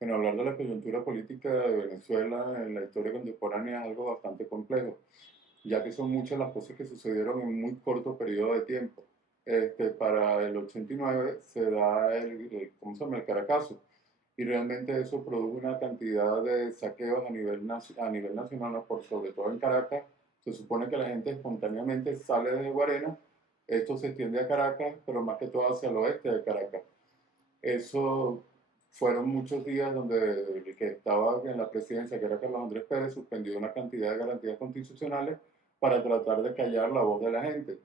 Bueno, hablar de la coyuntura política de Venezuela en la historia contemporánea es algo bastante complejo, ya que son muchas las cosas que sucedieron en muy corto periodo de tiempo. Para el 89 se da ¿cómo se llama? El Caracazo, y realmente eso produjo una cantidad de saqueos a nivel nacional, ¿no? Por sobre todo en Caracas. Se supone que la gente espontáneamente sale de Guarena, esto se extiende a Caracas, pero más que todo hacia el oeste de Caracas. Eso fueron muchos días donde el que estaba en la presidencia, que era Carlos Andrés Pérez, suspendió una cantidad de garantías constitucionales para tratar de callar la voz de la gente,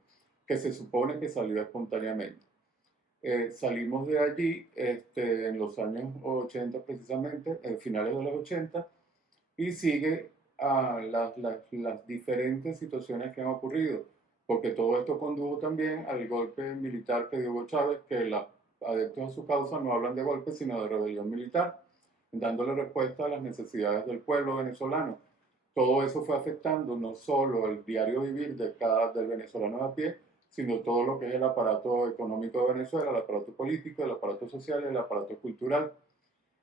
que se supone que salió espontáneamente. Salimos de allí en los años 80 precisamente, en finales de los 80, y sigue a las diferentes situaciones que han ocurrido, porque todo esto condujo también al golpe militar que dio Hugo Chávez, que los adeptos a su causa no hablan de golpe, sino de rebelión militar, dándole respuesta a las necesidades del pueblo venezolano. Todo eso fue afectando no solo el diario vivir del venezolano a pie, sino todo lo que es el aparato económico de Venezuela, el aparato político, el aparato social, el aparato cultural.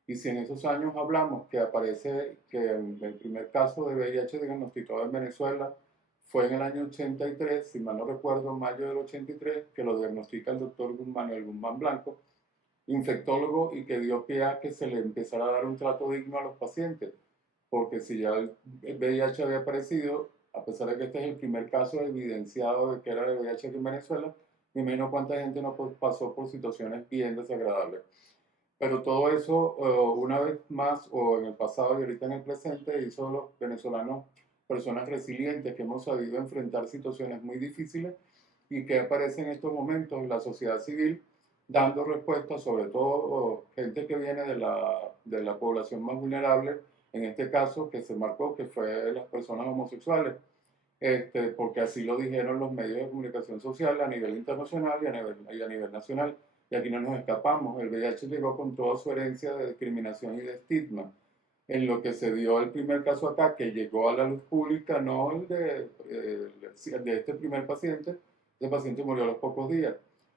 Y si en esos años hablamos que aparece que el primer caso de VIH diagnosticado en Venezuela fue en el año 83, si mal no recuerdo, mayo del 83, que lo diagnostica el doctor Manuel Guzmán Blanco, infectólogo, y que dio pie a que se le empezara a dar un trato digno a los pacientes. Porque si ya el VIH había aparecido, a pesar de que este es el primer caso evidenciado de que era de VIH aquí en Venezuela, ni menos cuánta gente no pasó por situaciones bien desagradables. Pero todo eso, una vez más, o en el pasado y ahorita en el presente, hizo de los venezolanos personas resilientes que hemos sabido enfrentar situaciones muy difíciles y que aparece en estos momentos en la sociedad civil dando respuestas, sobre todo gente que viene de la población más vulnerable, en este caso que se marcó, que fue las personas homosexuales, porque así lo dijeron los medios de comunicación social a nivel internacional y a nivel nacional. Y aquí no nos escapamos. El VIH llegó con toda su herencia de discriminación y de estigma. En lo que se dio el primer caso acá, que llegó a la luz pública, no de este primer paciente, ese paciente murió a los pocos días.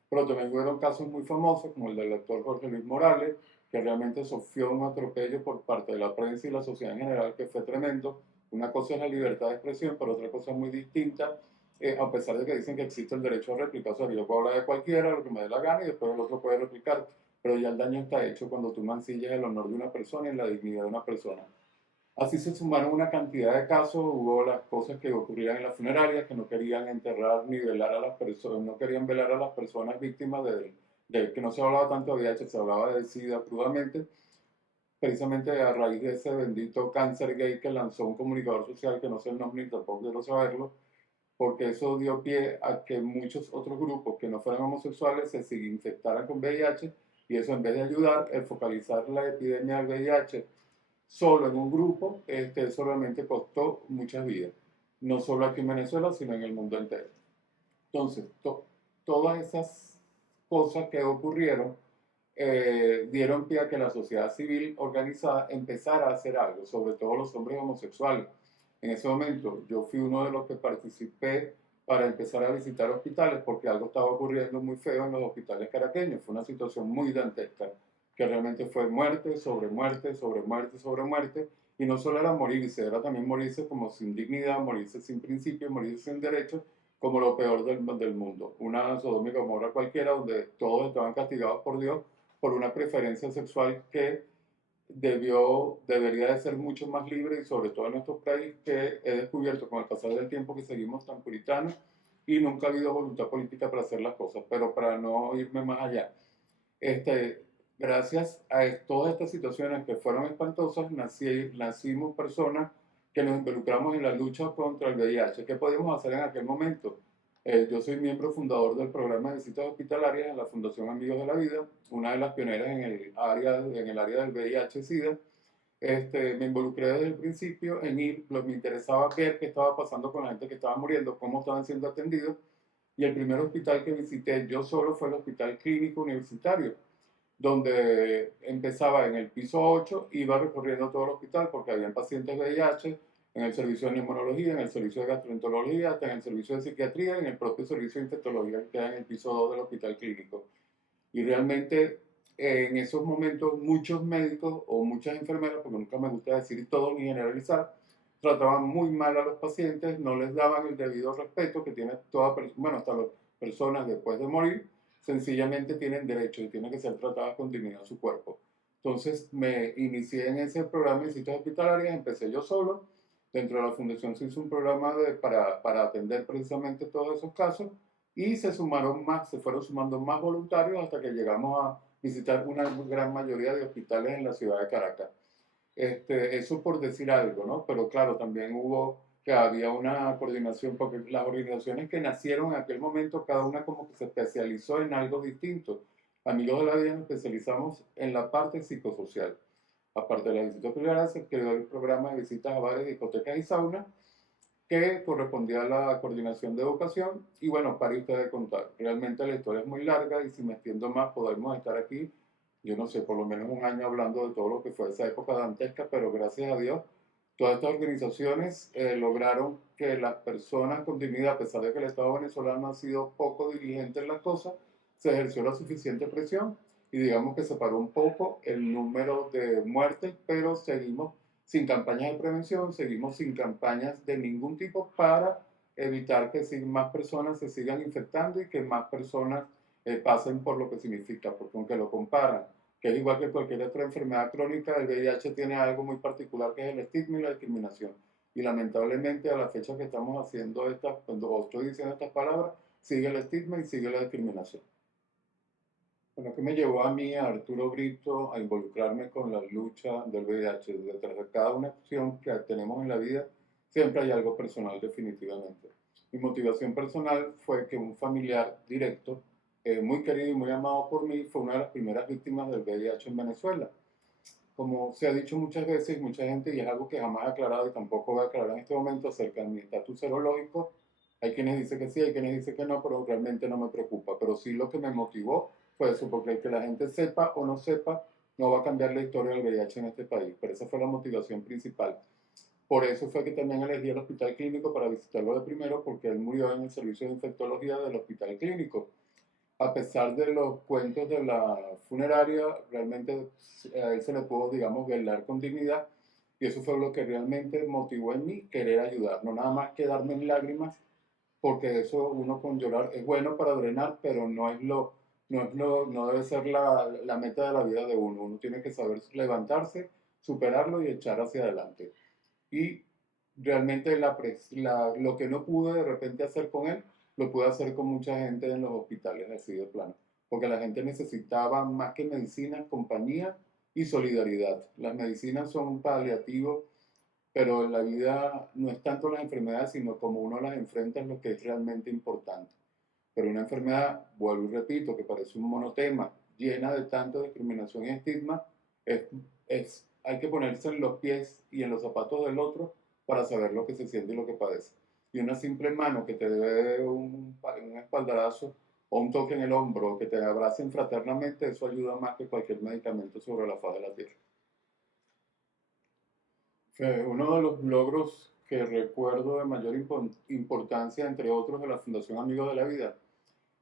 Pero también fueron casos muy famosos, como el del doctor Jorge Luis Morales, que realmente sufrió un atropello por parte de la prensa y la sociedad en general, que fue tremendo. Una cosa es la libertad de expresión, pero otra cosa muy distinta, a pesar de que dicen que existe el derecho a replicar. O sea, yo puedo hablar de cualquiera, lo que me dé la gana, y después el otro puede replicar, pero ya el daño está hecho cuando tú mancillas el honor de una persona y la dignidad de una persona. Así se sumaron una cantidad de casos, hubo las cosas que ocurrían en las funerarias, que no querían enterrar ni velar a las personas, no querían velar a las personas víctimas de que no se hablaba tanto de VIH, se hablaba de SIDA crudamente, precisamente a raíz de ese bendito cáncer gay que lanzó un comunicador social que no sé el nombre ni tampoco quiero saberlo, porque eso dio pie a que muchos otros grupos que no fueran homosexuales se infectaran con VIH, y eso, en vez de ayudar a focalizar la epidemia del VIH solo en un grupo, solamente costó muchas vidas, no solo aquí en Venezuela, sino en el mundo entero. Entonces, todas esas cosas que ocurrieron dieron pie a que la sociedad civil organizada empezara a hacer algo, sobre todo los hombres homosexuales. En ese momento yo fui uno de los que participé para empezar a visitar hospitales, porque algo estaba ocurriendo muy feo en los hospitales caraqueños. Fue una situación muy dantesca, que realmente fue muerte sobre muerte, sobre muerte, sobre muerte, y no solo era morirse, era también morirse como sin dignidad, morirse sin principios, morirse sin derechos, como lo peor del mundo. Una Sodoma y Gomorra cualquiera, donde todos estaban castigados por Dios por una preferencia sexual que debería de ser mucho más libre, y sobre todo en nuestro país, que he descubierto con el pasar del tiempo que seguimos tan puritanos y nunca ha habido voluntad política para hacer las cosas. Pero para no irme más allá, este, gracias a todas estas situaciones que fueron espantosas, nacimos personas que nos involucramos en la lucha contra el VIH. ¿Qué podíamos hacer en aquel momento? Yo soy miembro fundador del programa de visitas hospitalarias en la Fundación Amigos de la Vida, una de las pioneras en el área del VIH-Sida. Me involucré desde el principio en ir, me interesaba ver qué estaba pasando con la gente que estaba muriendo, cómo estaban siendo atendidos, y el primer hospital que visité yo solo fue el Hospital Clínico Universitario, donde empezaba en el piso 8, iba recorriendo todo el hospital porque habían pacientes VIH en el servicio de neumonología, en el servicio de gastroenterología, hasta en el servicio de psiquiatría y en el propio servicio de infectología que queda en el piso 2 del hospital clínico. Y realmente en esos momentos muchos médicos o muchas enfermeras, porque nunca me gusta decir todo ni generalizar, trataban muy mal a los pacientes, no les daban el debido respeto que tiene toda persona, bueno, hasta las personas después de morir, sencillamente tienen derecho y tienen que ser tratadas con dignidad su cuerpo. Entonces me inicié en ese programa de visitas hospitalarias, empecé yo solo, dentro de la fundación se hizo un programa para atender precisamente todos esos casos y se sumaron más, se fueron sumando más voluntarios hasta que llegamos a visitar una gran mayoría de hospitales en la ciudad de Caracas. Eso por decir algo, ¿no? Pero claro, también hubo que había una coordinación, porque las organizaciones que nacieron en aquel momento, cada una como que se especializó en algo distinto. Amigos de la Vida nos especializamos en la parte psicosocial. Aparte de la visita privada, se creó el programa de visitas a bares, discotecas y saunas, que correspondía a la coordinación de educación. Y bueno, para usted de contar. Realmente la historia es muy larga y si me extiendo más, podemos estar aquí, yo no sé, por lo menos un año hablando de todo lo que fue esa época dantesca, pero gracias a Dios, todas estas organizaciones lograron que las personas con dignidad, a pesar de que el Estado venezolano ha sido poco diligente en las cosas, se ejerció la suficiente presión y digamos que se paró un poco el número de muertes, pero seguimos sin campañas de prevención, seguimos sin campañas de ningún tipo para evitar que más personas se sigan infectando y que más personas pasen por lo que significa, porque aunque lo comparan, que es igual que cualquier otra enfermedad crónica, el VIH tiene algo muy particular que es el estigma y la discriminación. Y lamentablemente a la fecha que estamos haciendo estas, cuando estoy diciendo estas palabras, sigue el estigma y sigue la discriminación. Bueno, ¿qué me llevó a mí, a Arturo Brito, a involucrarme con la lucha del VIH? Detrás de cada una acción que tenemos en la vida, siempre hay algo personal, definitivamente. Mi motivación personal fue que un familiar directo, muy querido y muy amado por mí, fue una de las primeras víctimas del VIH en Venezuela. Como se ha dicho muchas veces, mucha gente, y es algo que jamás he aclarado y tampoco voy a aclarar en este momento acerca de mi estatus serológico, hay quienes dicen que sí, hay quienes dicen que no, pero realmente no me preocupa. Pero sí lo que me motivó fue eso, porque el que la gente sepa o no sepa, no va a cambiar la historia del VIH en este país. Pero esa fue la motivación principal. Por eso fue que también elegí el hospital clínico para visitarlo de primero, porque él murió en el servicio de infectología del hospital clínico. A pesar de los cuentos de la funeraria, realmente a él se le pudo, digamos, velar con dignidad. Y eso fue lo que realmente motivó en mí querer ayudar, no nada más quedarme en lágrimas, porque eso uno con llorar es bueno para drenar, pero no debe ser la meta de la vida de uno. Uno tiene que saber levantarse, superarlo y echar hacia adelante. Y realmente lo que no pude de repente hacer con él, lo pude hacer con mucha gente en los hospitales, así de plano. Porque la gente necesitaba más que medicina, compañía y solidaridad. Las medicinas son un paliativo, pero en la vida no es tanto las enfermedades, sino como uno las enfrenta es lo que es realmente importante. Pero una enfermedad, vuelvo y repito, que parece un monotema, llena de tanta discriminación y estigma, es, hay que ponerse en los pies y en los zapatos del otro para saber lo que se siente y lo que padece. Y una simple mano que te dé un espaldarazo o un toque en el hombro, o que te abracen fraternamente, eso ayuda más que cualquier medicamento sobre la faz de la tierra. Uno de los logros que recuerdo de mayor importancia, entre otros, de la Fundación Amigos de la Vida,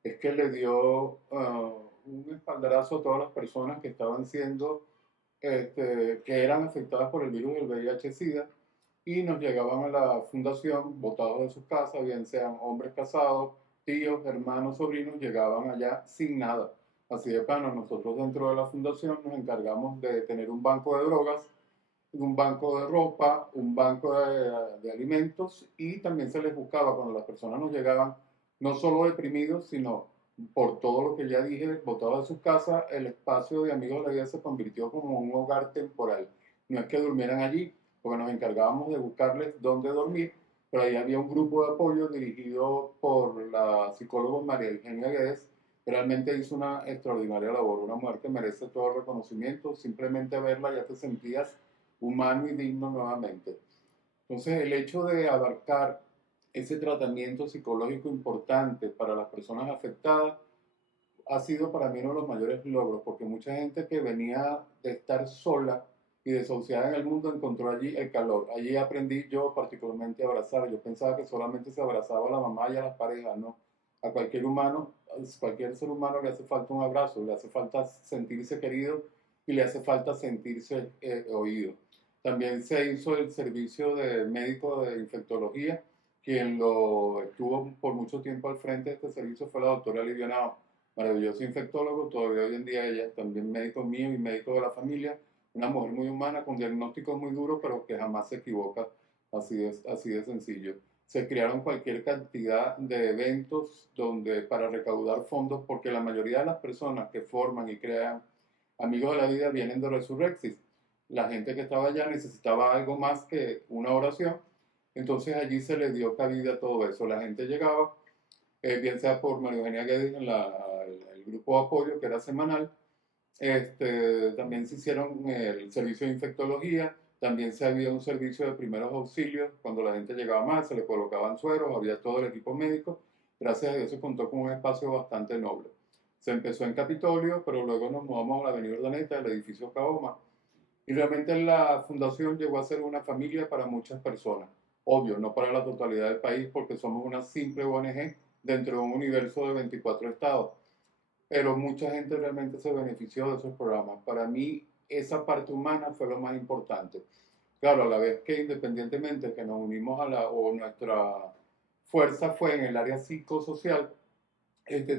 es que le dio un espaldarazo a todas las personas que estaban siendo, que eran afectadas por el virus del VIH-Sida y nos llegaban a la fundación botados de sus casas, bien sean hombres casados, tíos, hermanos, sobrinos, llegaban allá sin nada. Así de plano, nosotros dentro de la fundación nos encargamos de tener un banco de drogas, un banco de ropa, un banco de alimentos y también se les buscaba cuando las personas nos llegaban no solo deprimidos, sino por todo lo que ya dije, botados de sus casas, el espacio de Amigos de la Vida se convirtió como un hogar temporal. No es que durmieran allí, porque nos encargábamos de buscarles dónde dormir, pero ahí había un grupo de apoyo dirigido por la psicóloga María Eugenia Guedes, que realmente hizo una extraordinaria labor, una mujer que merece todo el reconocimiento, simplemente verla ya te sentías humano y digno nuevamente. Entonces, el hecho de abarcar ese tratamiento psicológico importante para las personas afectadas ha sido para mí uno de los mayores logros, porque mucha gente que venía de estar sola y desahuciada en el mundo encontró allí el calor. Allí aprendí yo particularmente a abrazar. Yo pensaba que solamente se abrazaba a la mamá y a las parejas, ¿no? A cualquier ser humano le hace falta un abrazo, le hace falta sentirse querido y le hace falta sentirse oído. También se hizo el servicio de médico de infectología. Quien lo estuvo por mucho tiempo al frente de este servicio fue la doctora Lidia Nao, maravilloso infectólogo, todavía hoy en día ella también médico mío y médico de la familia, una mujer muy humana con diagnósticos muy duros, pero que jamás se equivoca, así de sencillo. Se crearon cualquier cantidad de eventos para recaudar fondos, porque la mayoría de las personas que forman y crean Amigos de la Vida vienen de Resurrexis. La gente que estaba allá necesitaba algo más que una oración, entonces allí se le dio cabida a todo eso. La gente llegaba, bien sea por María Eugenia Guedes en el grupo de apoyo que era semanal. También se hicieron el servicio de infectología, también se había un servicio de primeros auxilios, cuando la gente llegaba mal, se le colocaban sueros, había todo el equipo médico. Gracias a Dios se contó con un espacio bastante noble. Se empezó en Capitolio, pero luego nos mudamos a la Avenida Urdaneta, al edificio Caoma, y realmente la fundación llegó a ser una familia para muchas personas. Obvio, no para la totalidad del país, porque somos una simple ONG dentro de un universo de 24 estados, pero mucha gente realmente se benefició de esos programas. Para mí, esa parte humana fue lo más importante. Claro, a la vez que independientemente que nos unimos o nuestra fuerza fue en el área psicosocial,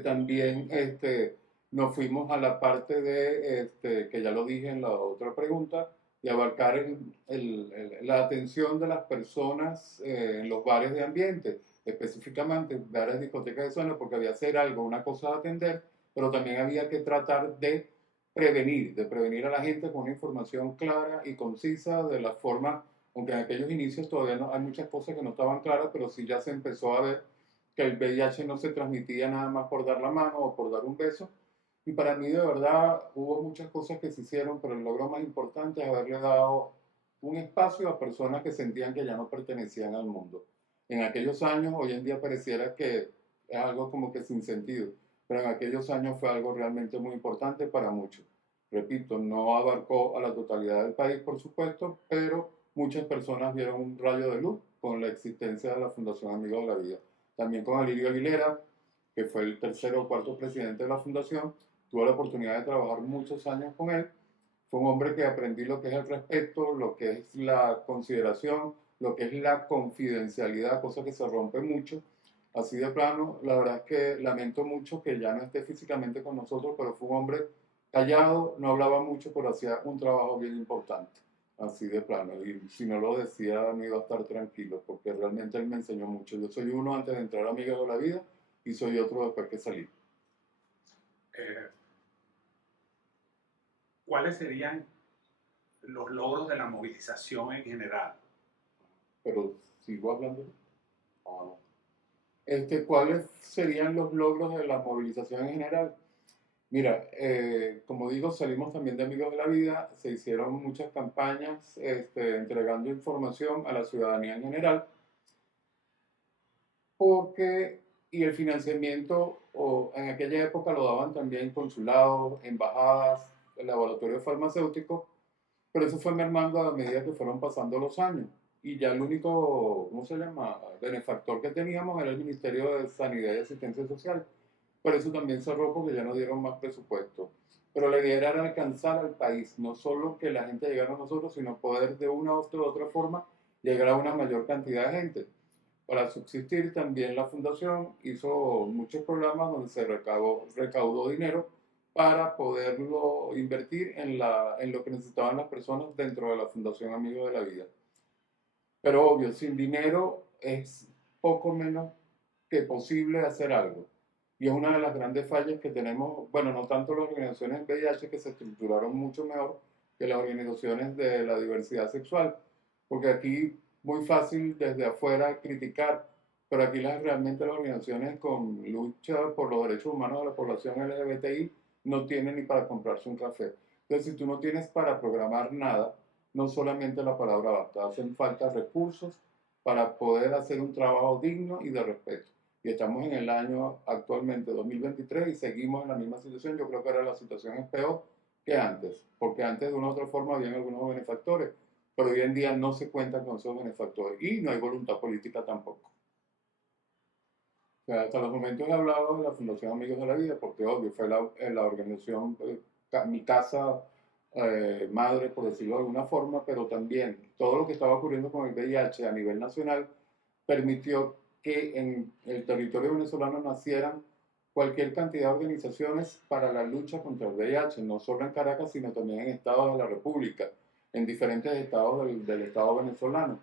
también nos fuimos a la parte de, que ya lo dije en la otra pregunta, de abarcar la atención de las personas en los bares de ambiente, específicamente bares, discotecas de zona, porque había que hacer algo, una cosa de atender, pero también había que tratar de prevenir a la gente con una información clara y concisa de la forma, aunque en aquellos inicios todavía no, hay muchas cosas que no estaban claras, pero sí ya se empezó a ver que el VIH no se transmitía nada más por dar la mano o por dar un beso. Y para mí de verdad hubo muchas cosas que se hicieron, pero el logro más importante es haberle dado un espacio a personas que sentían que ya no pertenecían al mundo. En aquellos años, hoy en día pareciera que es algo como que sin sentido, pero en aquellos años fue algo realmente muy importante para muchos. Repito, no abarcó a la totalidad del país, por supuesto, pero muchas personas vieron un rayo de luz con la existencia de la Fundación Amigos de la Vida. También con Alirio Aguilera, que fue el tercero o cuarto presidente de la fundación, tuve la oportunidad de trabajar muchos años con él. Fue un hombre que aprendí lo que es el respeto, lo que es la consideración, lo que es la confidencialidad, cosa que se rompe mucho. Así de plano, la verdad es que lamento mucho que ya no esté físicamente con nosotros, pero fue un hombre callado, no hablaba mucho, pero hacía un trabajo bien importante. Así de plano. Y si no lo decía, me iba a estar tranquilo, porque realmente él me enseñó mucho. Yo soy uno antes de entrar a Amigos de la Vida y soy otro después que salí. Eh, ¿Cuáles serían los logros de la movilización en general? Pero sigo hablando. Ah, no. ¿Cuáles serían los logros de la movilización en general? Mira, como digo, salimos también de Amigos de la Vida, se hicieron muchas campañas entregando información a la ciudadanía en general, porque, y el financiamiento en aquella época lo daban también consulados, embajadas, el laboratorio farmacéutico, pero eso fue mermando a medida que fueron pasando los años. Y ya el único, ¿cómo se llama?, benefactor que teníamos era el Ministerio de Sanidad y Asistencia Social. Por eso también cerró porque ya no dieron más presupuesto. Pero la idea era alcanzar al país, no solo que la gente llegara a nosotros, sino poder de una u otra forma llegar a una mayor cantidad de gente. Para subsistir también la fundación hizo muchos programas donde se recaudó dinero para poderlo invertir en lo que necesitaban las personas dentro de la Fundación Amigos de la Vida. Pero obvio, sin dinero es poco menos que posible hacer algo. Y es una de las grandes fallas que tenemos, bueno, no tanto las organizaciones VIH que se estructuraron mucho mejor que las organizaciones de la diversidad sexual, porque aquí muy fácil desde afuera criticar, pero aquí realmente las organizaciones con lucha por los derechos humanos de la población LGBTI no tienen ni para comprarse un café. Entonces, si tú no tienes para programar nada, no solamente la palabra basta, hacen falta recursos para poder hacer un trabajo digno y de respeto. Y estamos en el año actualmente 2023 y seguimos en la misma situación. Yo creo que ahora la situación es peor que antes, porque antes de una u otra forma habían algunos benefactores, pero hoy en día no se cuentan con esos benefactores y no hay voluntad política tampoco. O sea, hasta los momentos he hablado de la Fundación Amigos de la Vida, porque obvio, fue la organización, mi casa madre, por decirlo de alguna forma, pero también todo lo que estaba ocurriendo con el VIH a nivel nacional permitió que en el territorio venezolano nacieran cualquier cantidad de organizaciones para la lucha contra el VIH, no solo en Caracas, sino también en estados de la República, en diferentes estados del Estado venezolano.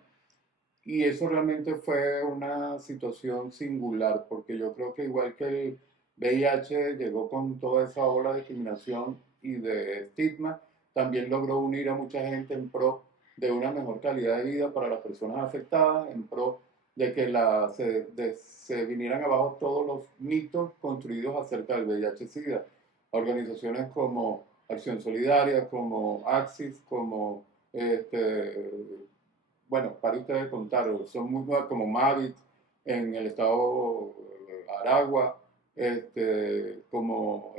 Y eso realmente fue una situación singular, porque yo creo que igual que el VIH llegó con toda esa ola de discriminación y de estigma, también logró unir a mucha gente en pro de una mejor calidad de vida para las personas afectadas, en pro de que se vinieran abajo todos los mitos construidos acerca del VIH-Sida. Organizaciones como Acción Solidaria, como Axis, como este, bueno, para ustedes contar, son muy nuevas como Mavit en el estado Aragua, como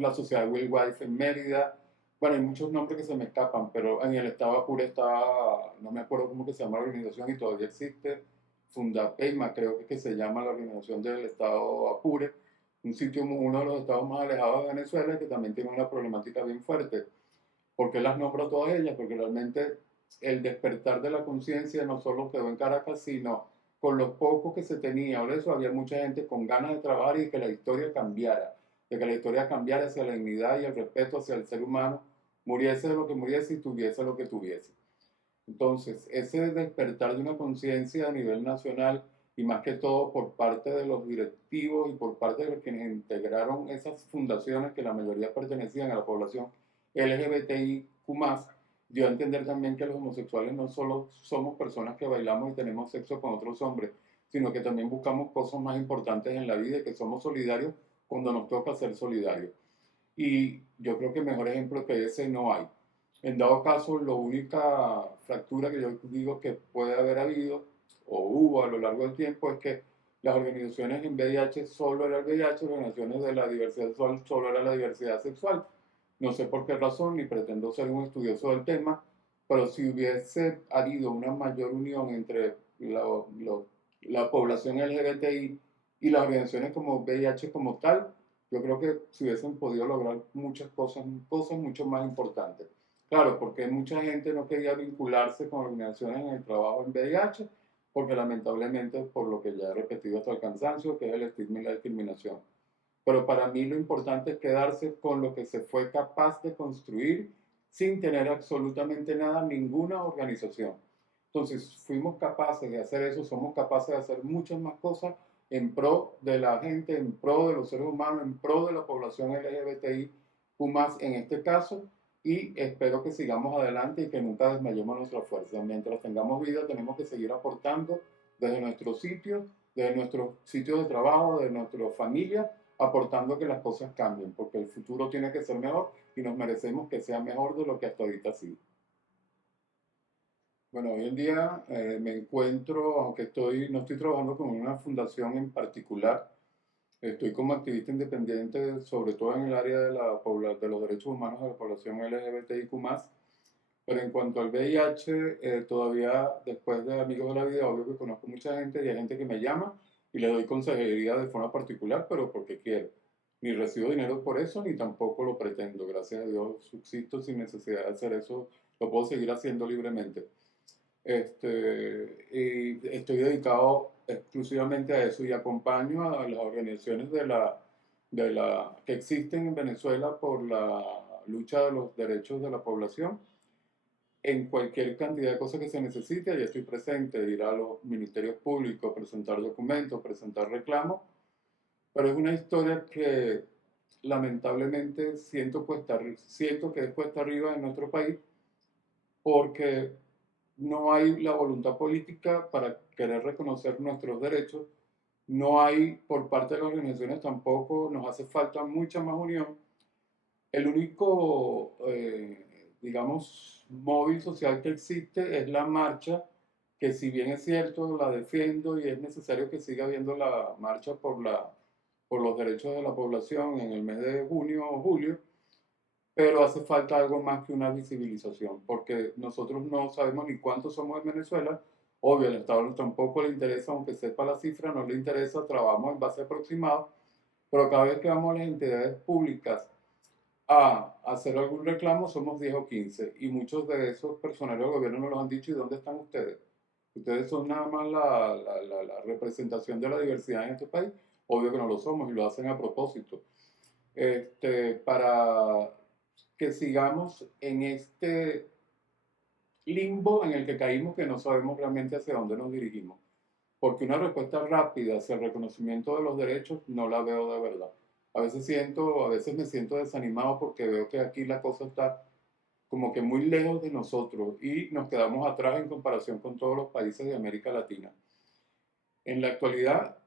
la Sociedad Will Wife en Mérida. Bueno, hay muchos nombres que se me escapan, pero en el estado Apure está, no me acuerdo cómo que se llama la organización y todavía existe, Fundapeima, creo que se llama la organización del estado Apure, un sitio, uno de los estados más alejados de Venezuela que también tiene una problemática bien fuerte. ¿Por qué las nombro todas ellas? Porque realmente el despertar de la conciencia no solo quedó en Caracas, sino con los pocos que se tenía. Por eso había mucha gente con ganas de trabajar y de que la historia cambiara, de que la historia cambiara hacia la dignidad y el respeto hacia el ser humano, muriese de lo que muriese y tuviese lo que tuviese. Entonces, ese despertar de una conciencia a nivel nacional y más que todo por parte de los directivos y por parte de los quienes integraron esas fundaciones que la mayoría pertenecían a la población LGBTIQ+, dio a entender también que los homosexuales no solo somos personas que bailamos y tenemos sexo con otros hombres, sino que también buscamos cosas más importantes en la vida y que somos solidarios cuando nos toca ser solidarios. Y yo creo que mejor ejemplo que ese no hay. En dado caso, la única fractura que yo digo que puede haber habido o hubo a lo largo del tiempo es que las organizaciones en VIH solo era el VIH, las organizaciones de la diversidad sexual solo era la diversidad sexual. No sé por qué razón, ni pretendo ser un estudioso del tema, pero si hubiese habido una mayor unión entre la población LGBTI y las organizaciones como VIH como tal, yo creo que se hubiesen podido lograr muchas cosas, cosas mucho más importantes. Claro, porque mucha gente no quería vincularse con organizaciones en el trabajo en VIH, porque lamentablemente, por lo que ya he repetido hasta el cansancio, que es el estigma y la discriminación. Pero para mí lo importante es quedarse con lo que se fue capaz de construir sin tener absolutamente nada, ninguna organización. Entonces, fuimos capaces de hacer eso, somos capaces de hacer muchas más cosas en pro de la gente, en pro de los seres humanos, en pro de la población LGBTIQ+, en este caso, y espero que sigamos adelante y que nunca desmayemos nuestra fuerza. Mientras tengamos vida, tenemos que seguir aportando desde nuestros sitios de trabajo, de nuestra familia, aportando que las cosas cambien, porque el futuro tiene que ser mejor y nos merecemos que sea mejor de lo que hasta ahorita ha sido. Bueno, hoy en día me encuentro, aunque no estoy trabajando con una fundación en particular, estoy como activista independiente, sobre todo en el área de los derechos humanos de la población LGBTIQ+, pero en cuanto al VIH, todavía después de Amigos de la Vida, obvio que conozco mucha gente y hay gente que me llama y le doy consejería de forma particular, pero porque quiero. Ni recibo dinero por eso, ni tampoco lo pretendo. Gracias a Dios subsisto sin necesidad de hacer eso, lo puedo seguir haciendo libremente. Y estoy dedicado exclusivamente a eso y acompaño a las organizaciones que existen en Venezuela por la lucha de los derechos de la población en cualquier cantidad de cosas que se necesite. Yo estoy presente, ir a los ministerios públicos, presentar documentos, presentar reclamos, pero es una historia que lamentablemente siento que es cuesta arriba en nuestro país porque no hay la voluntad política para querer reconocer nuestros derechos, no hay por parte de las organizaciones tampoco, nos hace falta mucha más unión. El único, digamos, móvil social que existe es la marcha, que si bien es cierto, la defiendo y es necesario que siga habiendo la marcha por los derechos de la población en el mes de junio o julio, pero hace falta algo más que una visibilización, porque nosotros no sabemos ni cuántos somos en Venezuela, Obvio, al Estado tampoco le interesa, aunque sepa la cifra, no le interesa, trabajamos en base aproximada, pero cada vez que vamos a las entidades públicas a hacer algún reclamo, somos 10 o 15, y muchos de esos personeros del gobierno nos lo han dicho, ¿y dónde están ustedes? Ustedes son nada más la representación de la diversidad en este país. Obvio que no lo somos y lo hacen a propósito. Para que sigamos en este limbo en el que caímos que no sabemos realmente hacia dónde nos dirigimos. Porque una respuesta rápida hacia el reconocimiento de los derechos no la veo de verdad. A veces me siento desanimado porque veo que aquí la cosa está como que muy lejos de nosotros y nos quedamos atrás en comparación con todos los países de América Latina. En la actualidad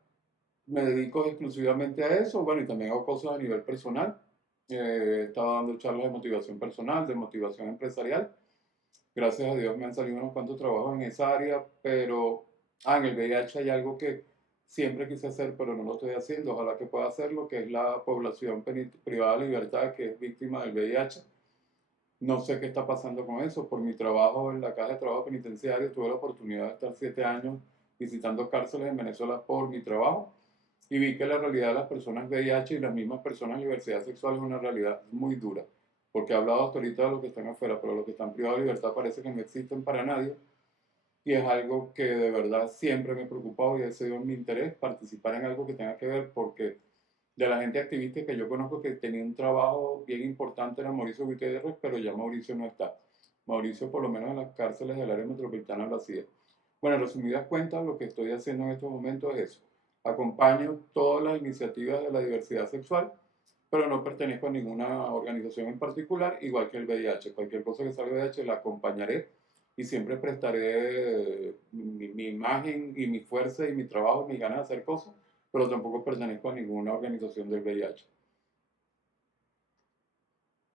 me dedico exclusivamente a eso, bueno, y también hago cosas a nivel personal. He estado dando charlas de motivación personal, de motivación empresarial. Gracias a Dios me han salido unos cuantos trabajos en esa área, pero en el VIH hay algo que siempre quise hacer, pero no lo estoy haciendo. Ojalá que pueda hacerlo, que es la población privada de libertad que es víctima del VIH. No sé qué está pasando con eso. Por mi trabajo en la Caja de Trabajo Penitenciario tuve la oportunidad de estar 7 años visitando cárceles en Venezuela por mi trabajo y vi que la realidad de las personas VIH y las mismas personas en diversidad sexual es una realidad muy dura. Porque he hablado hasta ahorita de los que están afuera, pero los que están privados de libertad parece que no existen para nadie. Y es algo que de verdad siempre me ha preocupado y ha sido mi interés participar en algo que tenga que ver porque de la gente activista que yo conozco que tenía un trabajo bien importante era Mauricio Gutiérrez, pero ya Mauricio no está. Mauricio por lo menos en las cárceles del área metropolitana lo hacía. Bueno, en resumidas cuentas, lo que estoy haciendo en estos momentos es eso. Acompaño todas las iniciativas de la diversidad sexual, pero no pertenezco a ninguna organización en particular, igual que el VIH. Cualquier cosa que salga del VIH la acompañaré y siempre prestaré mi imagen y mi fuerza y mi trabajo, mi ganas de hacer cosas, pero tampoco pertenezco a ninguna organización del VIH.